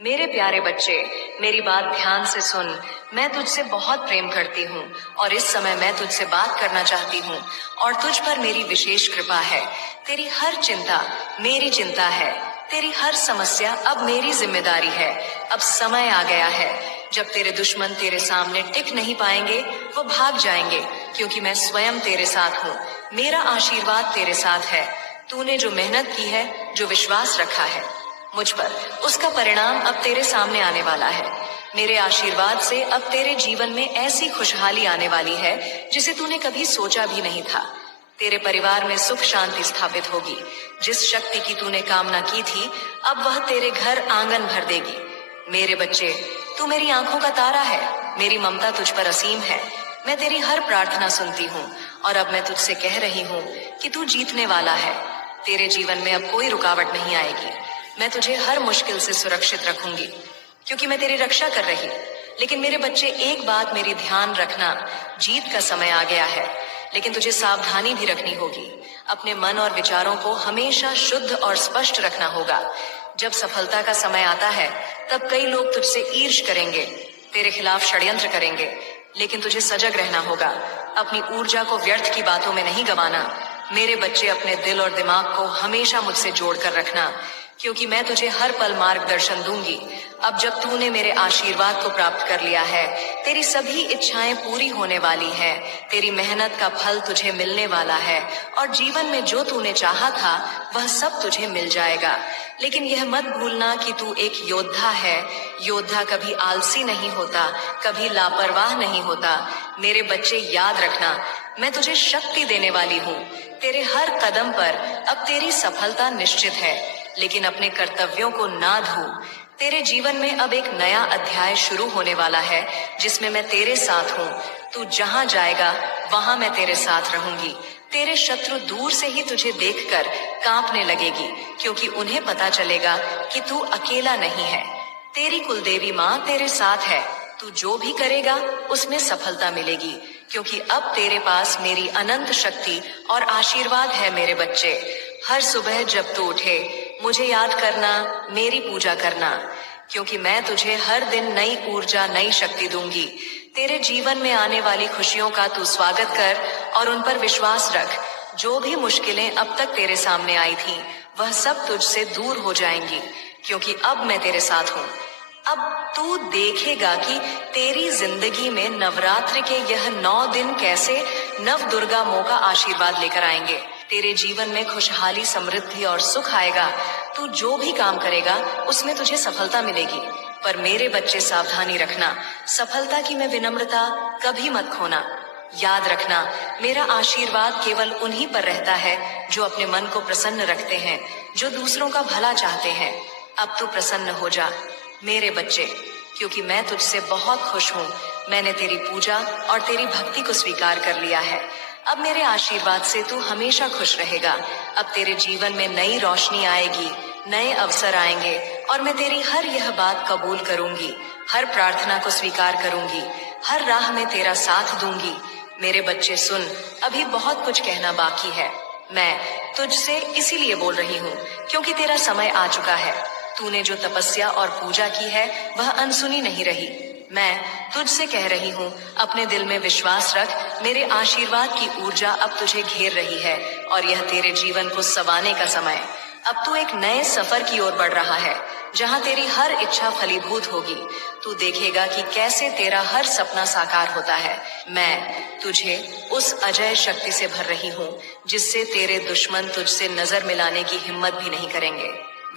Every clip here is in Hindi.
मेरे प्यारे बच्चे, मेरी बात ध्यान से सुन। मैं तुझसे बहुत प्रेम करती हूँ और इस समय मैं तुझसे बात करना चाहती हूँ और तुझ पर मेरी विशेष कृपा है। तेरी हर चिंता मेरी चिंता है, तेरी हर समस्या अब मेरी जिम्मेदारी है। अब समय आ गया है जब तेरे दुश्मन तेरे सामने टिक नहीं पाएंगे, वो भाग जाएंगे, क्योंकि मैं स्वयं तेरे साथ हूँ। मेरा आशीर्वाद तेरे साथ है। तूने जो मेहनत की है, जो विश्वास रखा है मुझ पर, उसका परिणाम अब तेरे सामने आने वाला है। मेरे आशीर्वाद से अब तेरे जीवन में ऐसी खुशहाली आने वाली है जिसे तूने कभी सोचा भी नहीं था। तेरे परिवार में सुख शांति स्थापित होगी। जिस शक्ति की तूने कामना की थी, अब वह तेरे घर आंगन भर देगी। मेरे बच्चे, तू मेरी आंखों का तारा है। मेरी ममता तुझ पर असीम है। मैं तेरी हर प्रार्थना सुनती हूँ और अब मैं तुझसे कह रही हूँ कि तू जीतने वाला है। तेरे जीवन में अब कोई रुकावट नहीं आएगी। मैं तुझे हर मुश्किल से सुरक्षित रखूंगी, क्योंकि मैं तेरी रक्षा कर रही। लेकिन मेरे बच्चे, एक बात मेरी ध्यान रखना, जीत का समय आ गया है, लेकिन तुझे सावधानी भी रखनी होगी। अपने मन और विचारों को हमेशा शुद्ध और स्पष्ट रखना होगा। जब सफलता का समय आता है, तब कई लोग तुझसे ईर्ष करेंगे, तेरे खिलाफ षड्यंत्र करेंगे, लेकिन तुझे सजग रहना होगा। अपनी ऊर्जा को व्यर्थ की बातों में नहीं गंवाना। मेरे बच्चे, अपने दिल और दिमाग को हमेशा मुझसे जोड़कर रखना, क्योंकि मैं तुझे हर पल मार्गदर्शन दूंगी। अब जब तूने मेरे आशीर्वाद को प्राप्त कर लिया है, तेरी सभी इच्छाएं पूरी होने वाली हैं। तेरी मेहनत का फल तुझे मिलने वाला है और जीवन में जो तूने चाहा था, वह सब तुझे मिल जाएगा। लेकिन यह मत भूलना कि तू एक योद्धा है। योद्धा कभी आलसी नहीं होता, कभी लापरवाह नहीं होता। मेरे बच्चे, याद रखना, मैं तुझे शक्ति देने वाली हूँ। तेरे हर कदम पर अब तेरी सफलता निश्चित है, लेकिन अपने कर्तव्यों को ना भूल। तेरे जीवन में अब एक नया अध्याय शुरू होने वाला है, जिसमें मैं तेरे साथ हूँ। तू जहाँ जाएगा, वहाँ मैं तेरे साथ रहूंगी। तेरे शत्रु दूर से ही तुझे देखकर कांपने लगेगी, क्योंकि उन्हें पता चलेगा कि तू अकेला नहीं है। तेरी कुलदेवी माँ तेरे साथ है। तू जो भी करेगा, उसमें सफलता मिलेगी, क्योंकि अब तेरे पास मेरी अनंत शक्ति और आशीर्वाद है। मेरे बच्चे, हर सुबह जब तू उठे, मुझे याद करना, मेरी पूजा करना, क्योंकि मैं तुझे हर दिन नई ऊर्जा, नई शक्ति दूंगी। तेरे जीवन में आने वाली खुशियों का तू स्वागत कर और उन पर विश्वास रख। जो भी मुश्किलें अब तक तेरे सामने आई थी, वह सब तुझसे दूर हो जाएंगी, क्योंकि अब मैं तेरे साथ हूँ। अब तू देखेगा कि तेरी जिंदगी में नवरात्र के यह 9 दिन कैसे नव दुर्गा माँ का आशीर्वाद लेकर आएंगे। तेरे जीवन में खुशहाली, समृद्धि और सुख आएगा। तू जो भी काम करेगा, उसमें तुझे सफलता मिलेगी। पर मेरे बच्चे, सावधानी रखना, सफलता की में विनम्रता कभी मत खोना। याद रखना, मेरा आशीर्वाद केवल उन्हीं पर रहता है जो अपने मन को प्रसन्न रखते हैं, जो दूसरों का भला चाहते हैं। अब तू प्रसन्न हो जा मेरे बच्चे, क्योंकि मैं तुझसे बहुत खुश हूँ। मैंने तेरी पूजा और तेरी भक्ति को स्वीकार कर लिया है। अब मेरे आशीर्वाद से तू हमेशा खुश रहेगा। अब तेरे जीवन में नई रोशनी आएगी, नए अवसर आएंगे और मैं तेरी हर यह बात कबूल करूंगी, हर प्रार्थना को स्वीकार करूंगी, हर राह में तेरा साथ दूंगी। मेरे बच्चे सुन, अभी बहुत कुछ कहना बाकी है। मैं तुझसे इसीलिए बोल रही हूँ क्योंकि तेरा समय आ चुका है। तूने जो तपस्या और पूजा की है, वह अनसुनी नहीं रही। मैं तुझसे कह रही हूँ, अपने दिल में विश्वास रख। मेरे आशीर्वाद की ऊर्जा अब तुझे घेर रही है और यह तेरे जीवन को संवारने का समय। अब तू एक नए सफर की ओर बढ़ रहा है, जहाँ तेरी हर इच्छा फलीभूत होगी। तू देखेगा कि कैसे तेरा हर सपना साकार होता है। मैं तुझे उस अजय शक्ति से भर रही हूँ, जिससे तेरे दुश्मन तुझसे नजर मिलाने की हिम्मत भी नहीं करेंगे।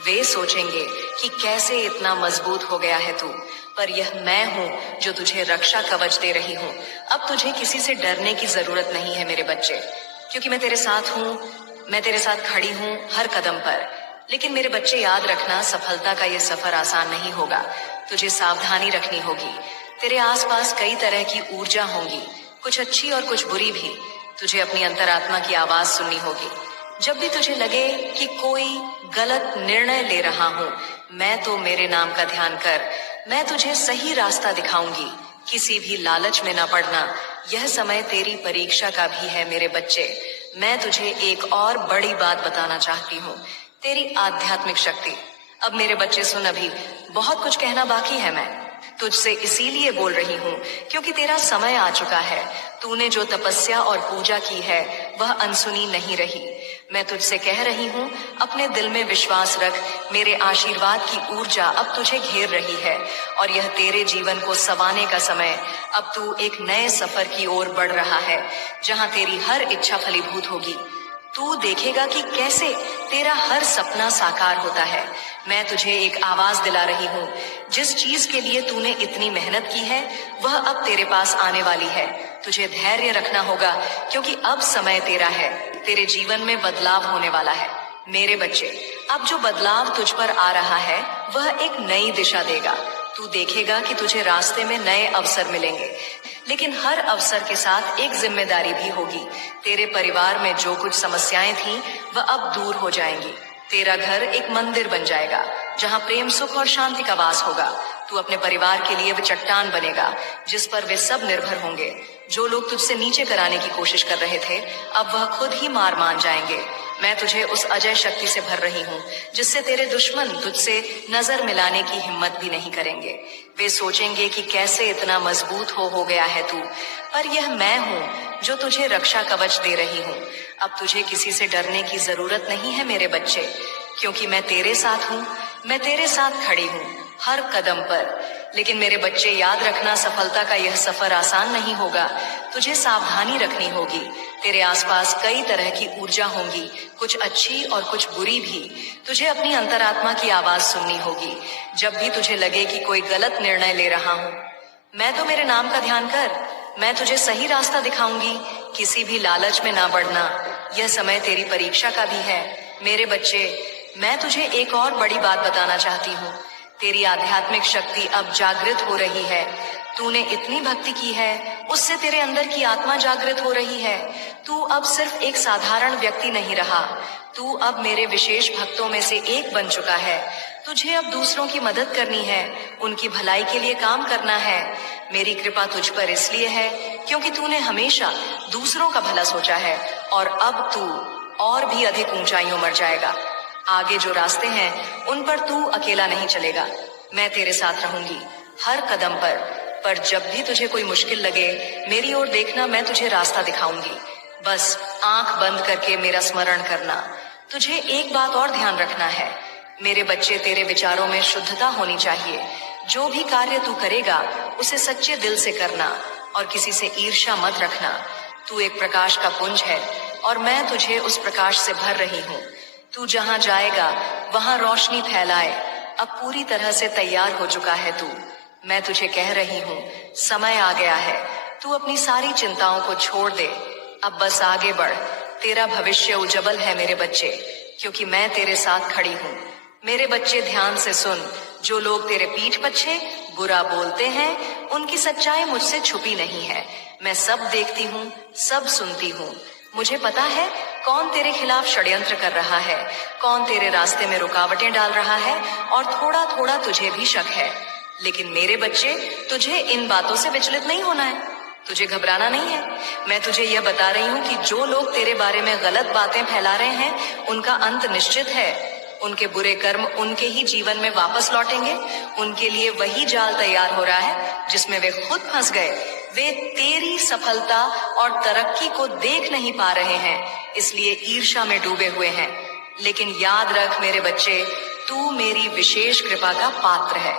वे सोचेंगे कि कैसे इतना मजबूत हो गया है तू, पर यह मैं हूँ जो तुझे रक्षा कवच दे रही हूँ। अब तुझे किसी से डरने की जरूरत नहीं है मेरे बच्चे, क्योंकि मैं तेरे साथ हूँ। मैं तेरे साथ खड़ी हूँ हर कदम पर। लेकिन मेरे बच्चे, याद रखना, सफलता का यह सफर आसान नहीं होगा। तुझे सावधानी रखनी होगी। तेरे आसपास कई तरह की ऊर्जा होंगी, कुछ अच्छी और कुछ बुरी भी। तुझे अपनी अंतरात्मा की आवाज सुननी होगी। जब भी तुझे लगे कि कोई गलत निर्णय ले रहा हूँ, मैं तो मेरे नाम का ध्यान कर। मैं तुझे सही रास्ता दिखाऊंगी। किसी भी लालच में न पड़ना। यह समय तेरी परीक्षा का भी है मेरे बच्चे। मैं तुझे एक और बड़ी बात बताना चाहती हूँ। तेरी आध्यात्मिक शक्ति अब मेरे बच्चे सुन, अभी बहुत कुछ कहना बाकी है। मैं तुझसे इसीलिए बोल रही हूँ क्योंकि तेरा समय आ चुका है। तूने जो तपस्या और पूजा की है वह अनसुनी नहीं रही। मैं तुझसे कह रही हूँ, अपने दिल में विश्वास रख। मेरे आशीर्वाद की ऊर्जा अब तुझे घेर रही है और यह तेरे जीवन को संवारने का समय। अब तू एक नए सफर की ओर बढ़ रहा है जहाँ तेरी हर इच्छा फलीभूत होगी। तू देखेगा कि कैसे तेरा हर सपना साकार होता है। मैं तुझे एक आवाज दिला रही हूँ। जिस चीज के लिए तूने इतनी मेहनत की है वह अब तेरे पास आने वाली है। तुझे धैर्य रखना होगा क्योंकि अब समय तेरा है। तेरे जीवन में बदलाव होने वाला है। मेरे बच्चे, अब जो बदलाव तुझ पर आ रहा है वह एक नई दिशा देगा। तू देखेगा कि तुझे रास्ते में नए अवसर मिलेंगे, लेकिन हर अवसर के साथ एक जिम्मेदारी भी होगी। तेरे परिवार में जो कुछ समस्याएं थीं वह अब दूर हो जाएंगी। तेरा घर एक मंदिर बन जाएगा जहाँ प्रेम, सुख और शांति का वास होगा। तू अपने परिवार के लिए वह चट्टान बनेगा जिस पर वे सब निर्भर होंगे। जो लोग तुझसे नीचे कराने की कोशिश कर रहे थे अब वह खुद ही मार मान जाएंगे। मैं तुझे उस अजय शक्ति से भर रही हूँ जिससे तेरे दुश्मन तुझसे नजर मिलाने की हिम्मत भी नहीं करेंगे। वे सोचेंगे कि कैसे इतना मजबूत हो गया है तू, पर यह मैं हूँ जो तुझे रक्षा कवच दे रही हूँ। अब तुझे किसी से डरने की जरूरत नहीं है मेरे बच्चे, क्योंकि मैं तेरे साथ हूँ। मैं तेरे साथ खड़ी हूँ हर कदम पर। लेकिन मेरे बच्चे, याद रखना, सफलता का यह सफर आसान नहीं होगा। तुझे सावधानी रखनी होगी। तेरे आसपास कई तरह की ऊर्जा होंगी, कुछ अच्छी और कुछ बुरी भी। तुझे अपनी अंतरात्मा की आवाज सुननी होगी। जब भी तुझे लगे कि कोई गलत निर्णय ले रहा हूँ, मैं तो मेरे नाम का ध्यान कर। मैं तुझे सही रास्ता दिखाऊंगी। किसी भी लालच में ना बढ़ना। यह समय तेरी परीक्षा का भी है। मेरे बच्चे, मैं तुझे एक और बड़ी बात बताना चाहती हूँ। तेरी आध्यात्मिक शक्ति अब जागृत हो रही है। तूने इतनी भक्ति की है, उससे तेरे अंदर की आत्मा जागृत हो रही है। तू अब सिर्फ एक साधारण व्यक्ति नहीं रहा। तू अब मेरे विशेष भक्तों में से एक बन चुका है। तुझे अब दूसरों की मदद करनी है, उनकी भलाई के लिए काम करना है। मेरी कृपा तुझ पर इसलिए है क्योंकि तूने हमेशा दूसरों का भला सोचा है और अब तू और भी अधिक ऊंचाइयों मर जाएगा। आगे जो रास्ते हैं उन पर तू अकेला नहीं चलेगा। मैं तेरे साथ रहूंगी हर कदम पर जब भी तुझे कोई मुश्किल लगे, मेरी ओर देखना। मैं तुझे रास्ता दिखाऊंगी। बस आंख बंद करके मेरा स्मरण करना। तुझे एक बात और ध्यान रखना है मेरे बच्चे, तेरे विचारों में शुद्धता होनी चाहिए। जो भी कार्य तू करेगा उसे सच्चे दिल से करना और किसी से ईर्ष्या मत रखना। तू एक प्रकाश का पुंज है और मैं तुझे उस प्रकाश से भर रही हूँ। तू जहाँ जाएगा वहाँ रोशनी फैलाए। अब पूरी तरह से तैयार हो चुका है तू। मैं तुझे कह रही हूँ, समय आ गया है। तू अपनी सारी चिंताओं को छोड़ दे। अब बस आगे बढ़। तेरा भविष्य उज्जवल है मेरे बच्चे, क्योंकि मैं तेरे साथ खड़ी हूँ। मेरे बच्चे, ध्यान से सुन। जो लोग तेरे पीठ पीछे बुरा बोलते हैं उनकी सच्चाई मुझसे छुपी नहीं है। मैं सब देखती हूँ, सब सुनती हूँ। मुझे पता है कौन तेरे खिलाफ षड्यंत्र कर रहा है, कौन तेरे रास्ते में रुकावटें डाल रहा है और थोड़ा थोड़ा तुझे भी शक है। लेकिन मेरे बच्चे, तुझे इन बातों से विचलित नहीं होना है। तुझे घबराना नहीं है। मैं तुझे यह बता रही हूँ कि जो लोग तेरे बारे में गलत बातें फैला रहे हैं उनका अंत निश्चित है। उनके बुरे कर्म उनके ही जीवन में वापस लौटेंगे। उनके लिए वही जाल तैयार हो रहा है जिसमें वे खुद फंस गए। वे तेरी सफलता और तरक्की को देख नहीं पा रहे हैं, इसलिए ईर्ष्या में डूबे हुए हैं। लेकिन याद रख मेरे बच्चे, तू मेरी विशेष कृपा का पात्र है।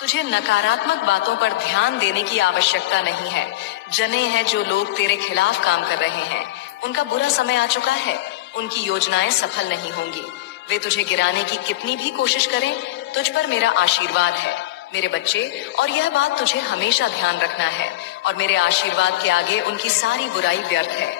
तुझे नकारात्मक बातों पर ध्यान देने की आवश्यकता नहीं है। जने हैं जो लोग तेरे खिलाफ काम कर रहे हैं, उनका बुरा समय आ चुका है। उनकी योजनाएं सफल नहीं होंगी। वे तुझे गिराने की कितनी भी कोशिश करें, तुझ पर मेरा आशीर्वाद है मेरे बच्चे। और यह बात तुझे हमेशा ध्यान रखना है। और मेरे आशीर्वाद के आगे उनकी सारी बुराई व्यर्थ है।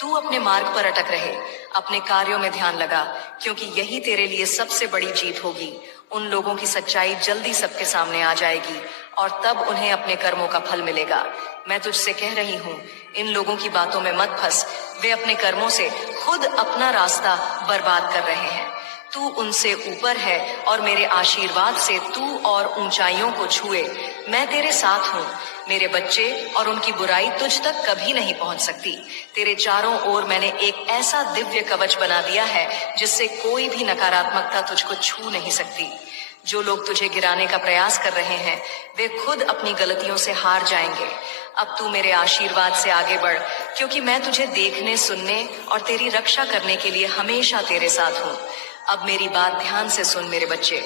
तू अपने मार्ग पर अटक रहे, अपने कार्यों में ध्यान लगा, क्योंकि यही तेरे लिए सबसे बड़ी जीत होगी। उन लोगों की सच्चाई जल्दी सबके सामने आ जाएगी और तब उन्हें अपने कर्मों का फल मिलेगा। मैं तुझसे कह रही हूँ, इन लोगों की बातों में मत फंस। वे अपने कर्मों से खुद अपना रास्ता बर्बाद कर रहे हैं। तू उनसे ऊपर है और मेरे आशीर्वाद से तू और ऊंचाइयों को छुए। मैं तेरे साथ हूँ मेरे बच्चे, और उनकी बुराई तुझ तक कभी नहीं पहुंच सकती। तेरे चारों ओर मैंने एक ऐसा दिव्य कवच बना दिया है जिससे कोई भी नकारात्मकता तुझको छू नहीं सकती। जो लोग तुझे गिराने का प्रयास कर रहे हैं वे खुद अपनी गलतियों से हार जाएंगे। अब तू मेरे आशीर्वाद से आगे बढ़, क्योंकि मैं तुझे देखने, सुनने और तेरी रक्षा करने के लिए हमेशा तेरे साथ हूँ। अब मेरी बात ध्यान से सुन मेरे बच्चे,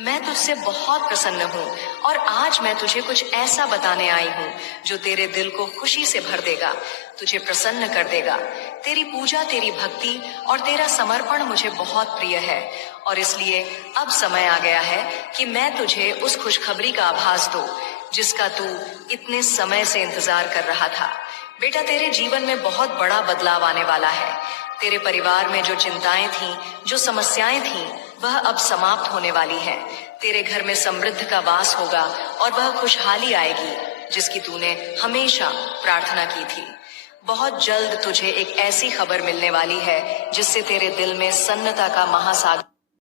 मैं तुझसे बहुत प्रसन्न हूँ और आज मैं तुझे कुछ ऐसा बताने आई हूँ जो तेरे दिल को खुशी से भर देगा, तुझे प्रसन्न कर देगा। तेरी पूजा, तेरी भक्ति और तेरा समर्पण मुझे बहुत प्रिय है और इसलिए अब समय आ गया है कि मैं तुझे उस खुशखबरी का आभास दूं जिसका तू इतने समय से इंतजार कर रहा था। बेटा, तेरे जीवन में बहुत बड़ा बदलाव आने वाला है। तेरे परिवार में जो चिंताएं थीं, जो समस्याएं थीं, वह अब समाप्त होने वाली है। तेरे घर में समृद्धि का वास होगा और वह खुशहाली आएगी जिसकी तूने हमेशा प्रार्थना की थी। बहुत जल्द तुझे एक ऐसी खबर मिलने वाली है जिससे तेरे दिल में सन्नता का महासागर